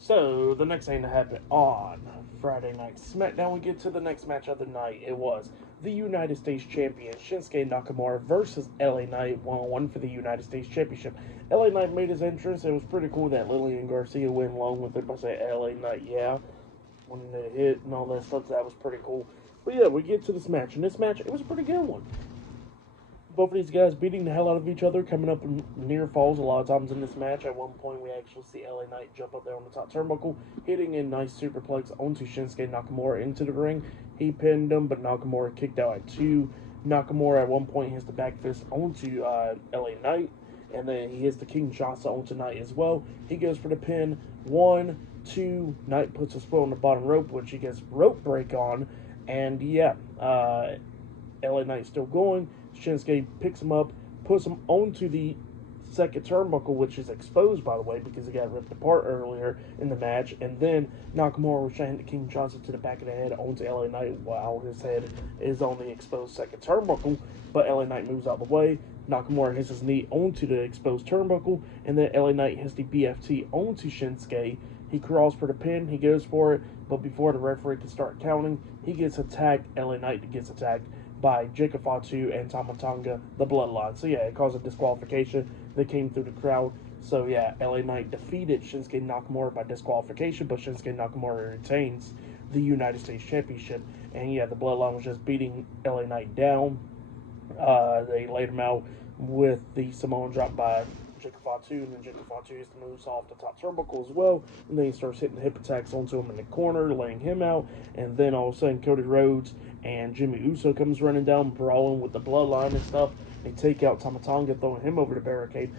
So, the next thing that happened on Friday Night SmackDown, we get to the next match of the night. It was the United States Champion Shinsuke Nakamura versus LA Knight 1-on-1 for the United States Championship. LA Knight made his entrance. It was pretty cool that Lillian Garcia went along with it by saying LA Knight, yeah, when they hit and all that stuff. That was pretty cool. But yeah, we get to this match, and this match, it was a pretty good one. Both of these guys beating the hell out of each other, coming up in near falls a lot of times in this match. At one point, we actually see LA Knight jump up there on the top turnbuckle, hitting a nice superplex onto Shinsuke Nakamura into the ring. He pinned him, but Nakamura kicked out at 2. Nakamura at one point hits the back fist onto LA Knight, and then he hits the Kinshasa onto Knight as well. He goes for the pin. 1, 2. Knight puts a split on the bottom rope, which he gets rope break on. And yeah, LA Knight still going. Shinsuke picks him up, puts him onto the second turnbuckle, which is exposed, by the way, because he got ripped apart earlier in the match. And then Nakamura was trying to King Johnson to the back of the head onto LA Knight while his head is on the exposed second turnbuckle. But LA Knight moves out of the way. Nakamura hits his knee onto the exposed turnbuckle, and then LA Knight hits the BFT onto Shinsuke. He crawls for the pin, he goes for it, but before the referee can start counting, he gets attacked. LA Knight gets attacked by Jacob Fatu and Tama Tonga, the Bloodline. So yeah, it caused a disqualification that came through the crowd. So yeah, LA Knight defeated Shinsuke Nakamura by disqualification, but Shinsuke Nakamura retains the United States Championship. And yeah, the Bloodline was just beating LA Knight down. They laid him out with the Samoan drop by Jacob Fatu, and then Jacob Fatu hits the moves off the top turnbuckle as well, and then he starts hitting the hip attacks onto him in the corner, laying him out, and then all of a sudden Cody Rhodes and Jimmy Uso comes running down, brawling with the Bloodline and stuff. They take out Tama Tonga, throwing him over the barricade.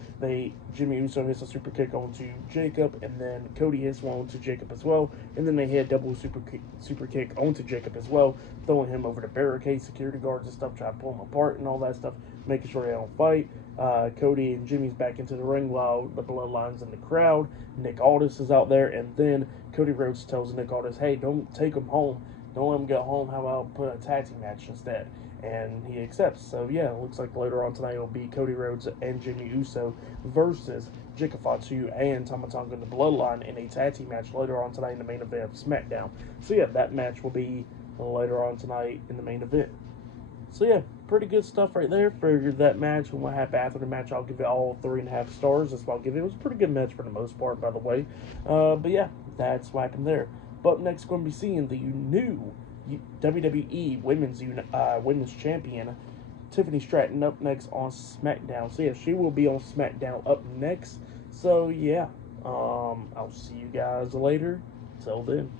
Jimmy Uso hits a super kick onto Jacob, and then Cody hits one onto Jacob as well, and then they hit a double super kick onto Jacob as well, throwing him over the barricade, security guards and stuff, trying to pull him apart and all that stuff, making sure they don't fight. Cody and Jimmy's back into the ring while the Bloodline's in the crowd. Nick Aldis is out there, and then Cody Rhodes tells Nick Aldis, hey, don't take him home. Don't let him get home. How about put a tag team match instead? And he accepts. So yeah, it looks like later on tonight it'll be Cody Rhodes and Jimmy Uso versus Jacob Fatu and Tama Tonga and the Bloodline in a tag team match later on tonight in the main event of SmackDown. So yeah, that match will be later on tonight in the main event. So yeah, pretty good stuff right there for that match. And what happened after the match, I'll give it all 3.5 stars. That's what I'll give it. It was a pretty good match for the most part, by the way. But yeah, that's what happened there. But next, we're going to be seeing the new WWE Women's Champion Tiffany Stratton up next on SmackDown. So yeah, she will be on SmackDown up next. So yeah, I'll see you guys later. Till then.